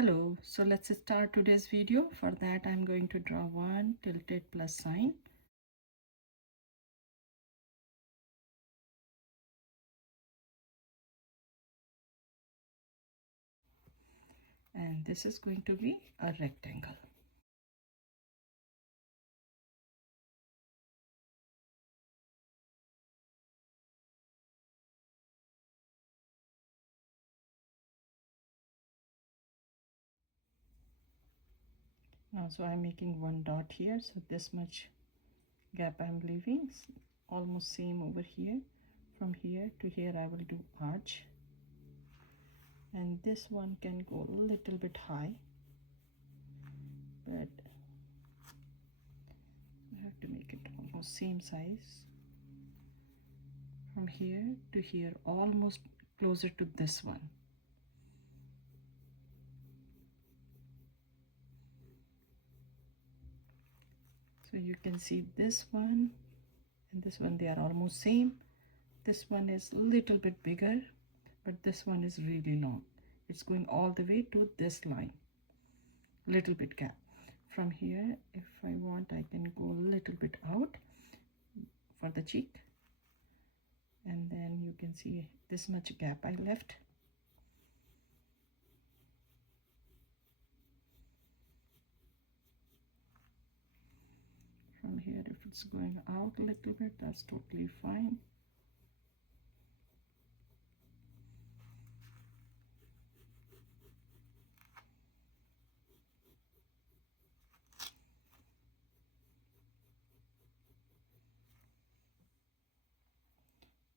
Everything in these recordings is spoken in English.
Hello, so let's start today's video. For that I'm going to draw one tilted plus sign. And this is going to be a rectangle. Now so I'm making one dot here, so this much gap I'm leaving, almost same over here. From here to here I will do arch, and this one can go a little bit high, but I have to make it almost same size. From here to here, almost closer to this one. So you can see this one and this one, they are almost same. This one is a little bit bigger, but this one is really long. It's going all the way to this line, little bit gap. From here, if I want, I can go a little bit out for the cheek, and then you can see this much gap I left. From here, if it's going out a little bit, that's totally fine.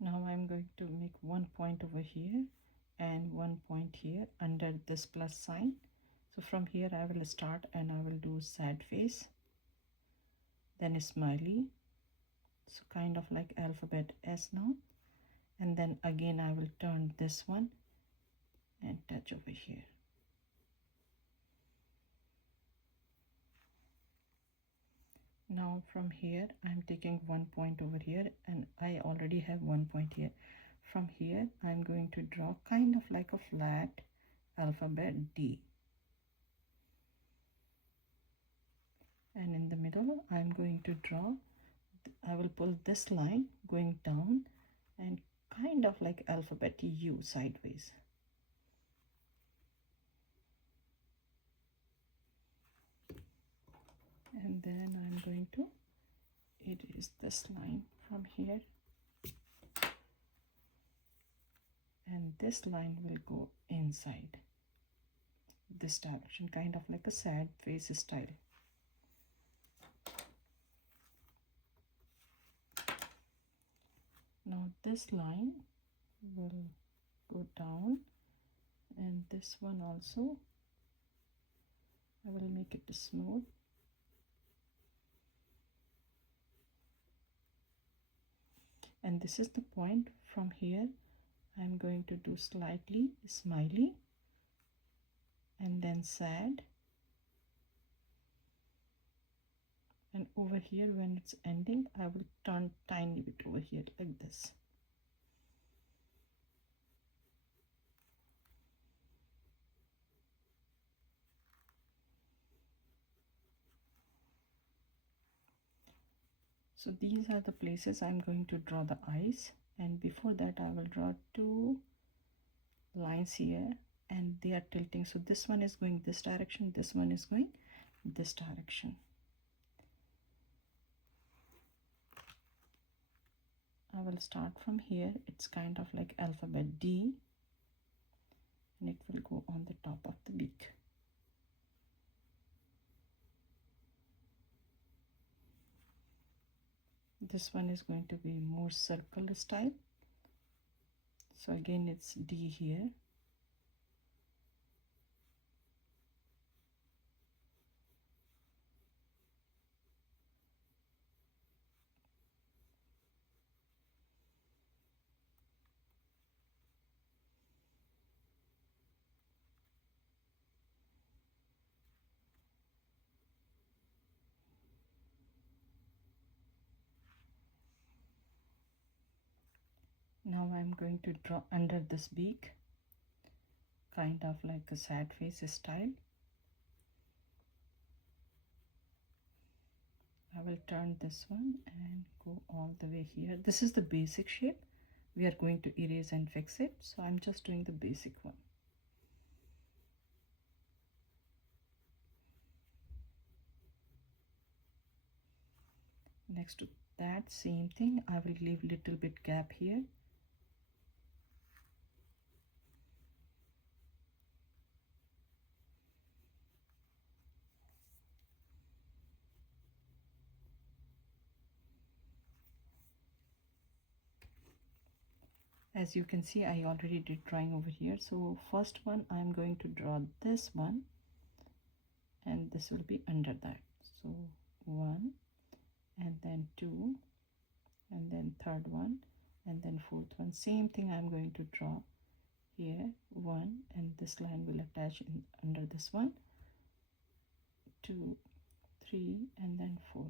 Now I'm going to make one point over here and one point here under this plus sign. So from here I will start and I will do sad face, then a smiley, so kind of like alphabet S now, and then again I will turn this one and touch over here. Now from here I'm taking one point over here, and I already have one point here. From here I'm going to draw kind of like a flat alphabet D, and in the middle I'm going to draw, I will pull this line going down and kind of like alphabet U sideways. And then I'm going to erase this line from here, and this line will go inside this direction, kind of like a sad face style. Now this line will go down, and this one also I will make it smooth. And this is the point. From here I'm going to do slightly smiley and then sad, and over here when it's ending I will turn tiny bit over here like this. So these are the places I'm going to draw the eyes, and before that I will draw two lines here, and they are tilting. So this one is going this direction, this one is going this direction. I will start from here. It's kind of like alphabet D, and it will go on the top of the beak. This one is going to be more circle style, so again it's D here. Now I'm going to draw under this beak kind of like a sad face style. I will turn this one and go all the way here. This is the basic shape. We are going to erase and fix it, so I'm just doing the basic one. Next to that, same thing, I will leave little bit gap here. As you can see, I already did drawing over here. So first one, I'm going to draw this one, and this will be under that. So 1, and then 2, and then third one, and then fourth one. Same thing I'm going to draw here, 1, and this line will attach in under this one, 2, 3, and then 4.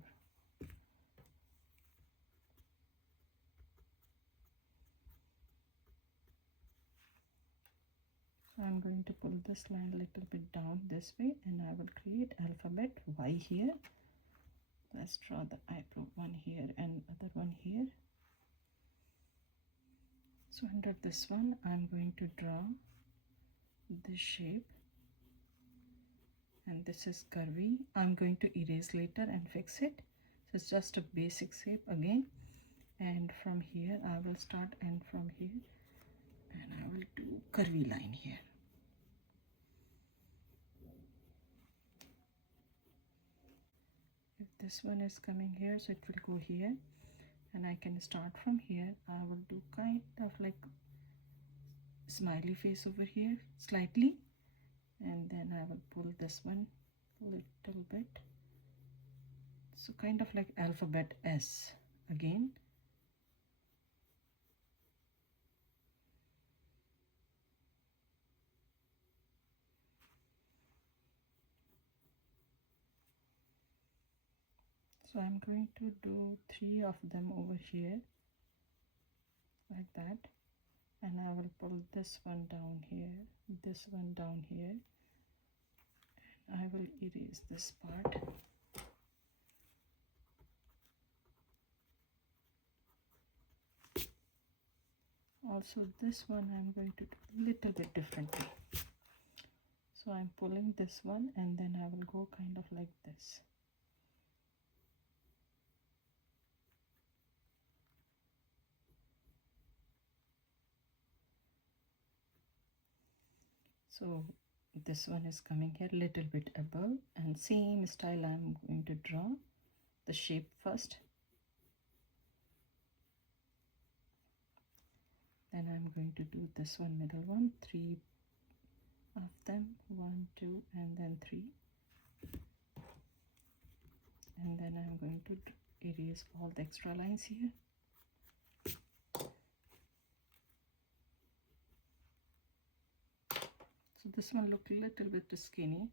So I'm going to pull this line a little bit down this way, and I will create alphabet Y here. Let's draw the eyebrow one here and other one here. So under this one, I'm going to draw this shape, and this is curvy. I'm going to erase later and fix it. So it's just a basic shape again, and from here I will start, and from here, and I will do curvy line here. If this one is coming here, so it will go here, and I can start from here. I will do kind of like smiley face over here slightly, and then I will pull this one a little bit, so kind of like alphabet S again. So I'm going to do 3 of them over here like that, and I will pull this one down here, this one down here, and I will erase this part. Also this one I'm going to do a little bit differently. So I'm pulling this one, and then I will go kind of like this. So this one is coming here little bit above, and same style I'm going to draw the shape first. Then I'm going to do this one, middle one, 3 of them, 1, 2, and then 3. And then I'm going to erase all the extra lines here. So this one look a little bit skinny,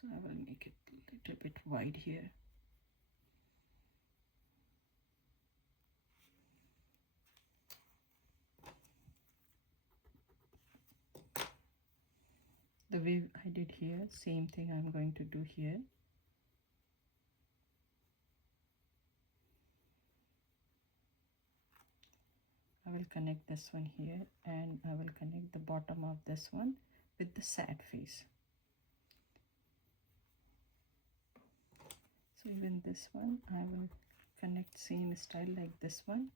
so I will make it a little bit wide here. The way I did here, same thing I'm going to do here. I will connect this one here, and I will connect the bottom of this one with the sad face. So even this one I will connect same style like this one.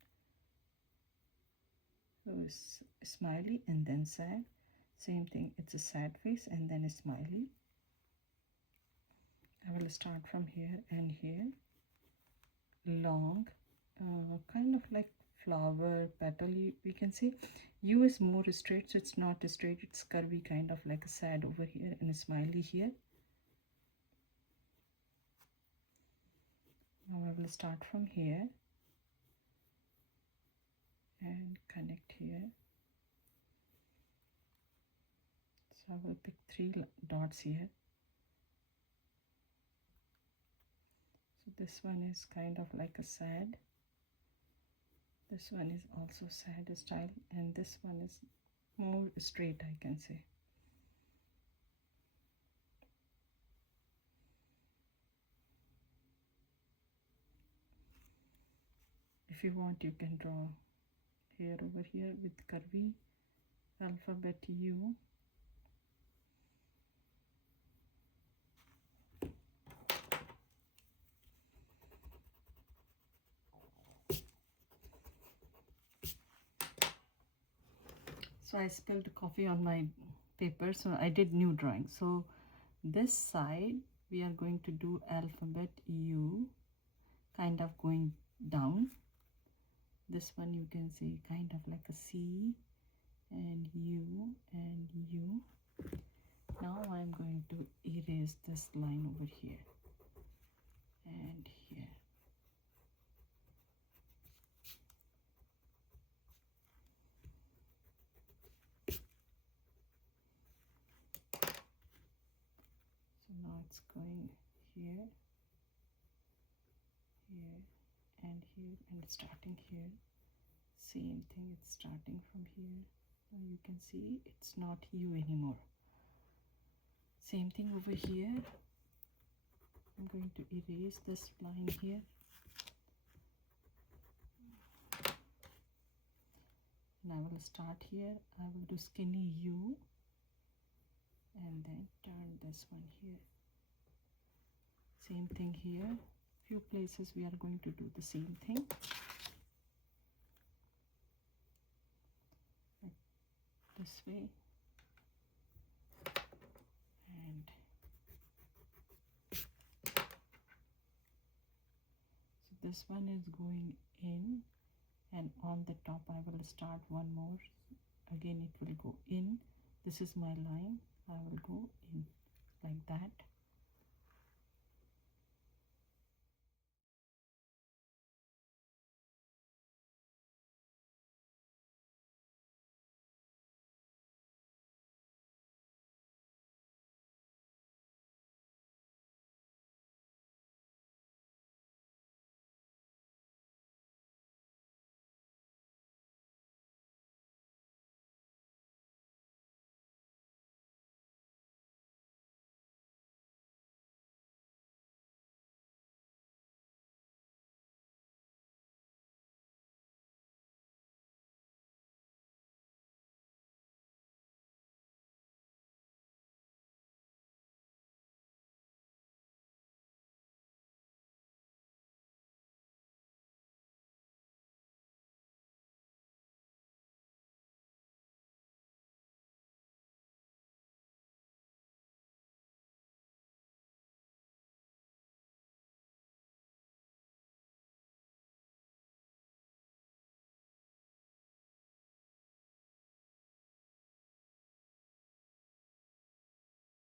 So it's smiley and then sad. Same thing, it's a sad face and then a smiley. I will start from here and here. Long, kind of like flower petal, we can say. U is more straight, so it's not straight, it's curvy, kind of like a sad over here and a smiley here. Now I will start from here and connect here. So I will pick 3 dots here. So this one is kind of like a sad. This one is also sad style, and this one is more straight, I can say. if you want, you can draw here over here with curvy alphabet U. So I spilled coffee on my paper, so I did new drawing. So this side we are going to do alphabet U, kind of going down. This one you can see kind of like a C and U and U. Now I'm going to erase this line over here and here. So now it's going here, here, and here, and it's starting here. Same thing, it's starting from here. Now you can see it's not U anymore. Same thing over here. I'm going to erase this line here. And I will start here. I will do skinny U and then turn this one here. Same thing here. Few places we are going to do the same thing. Like this way. And so this one is going in, and on the top I will start one more. Again it will go in. This is my line. I will go in.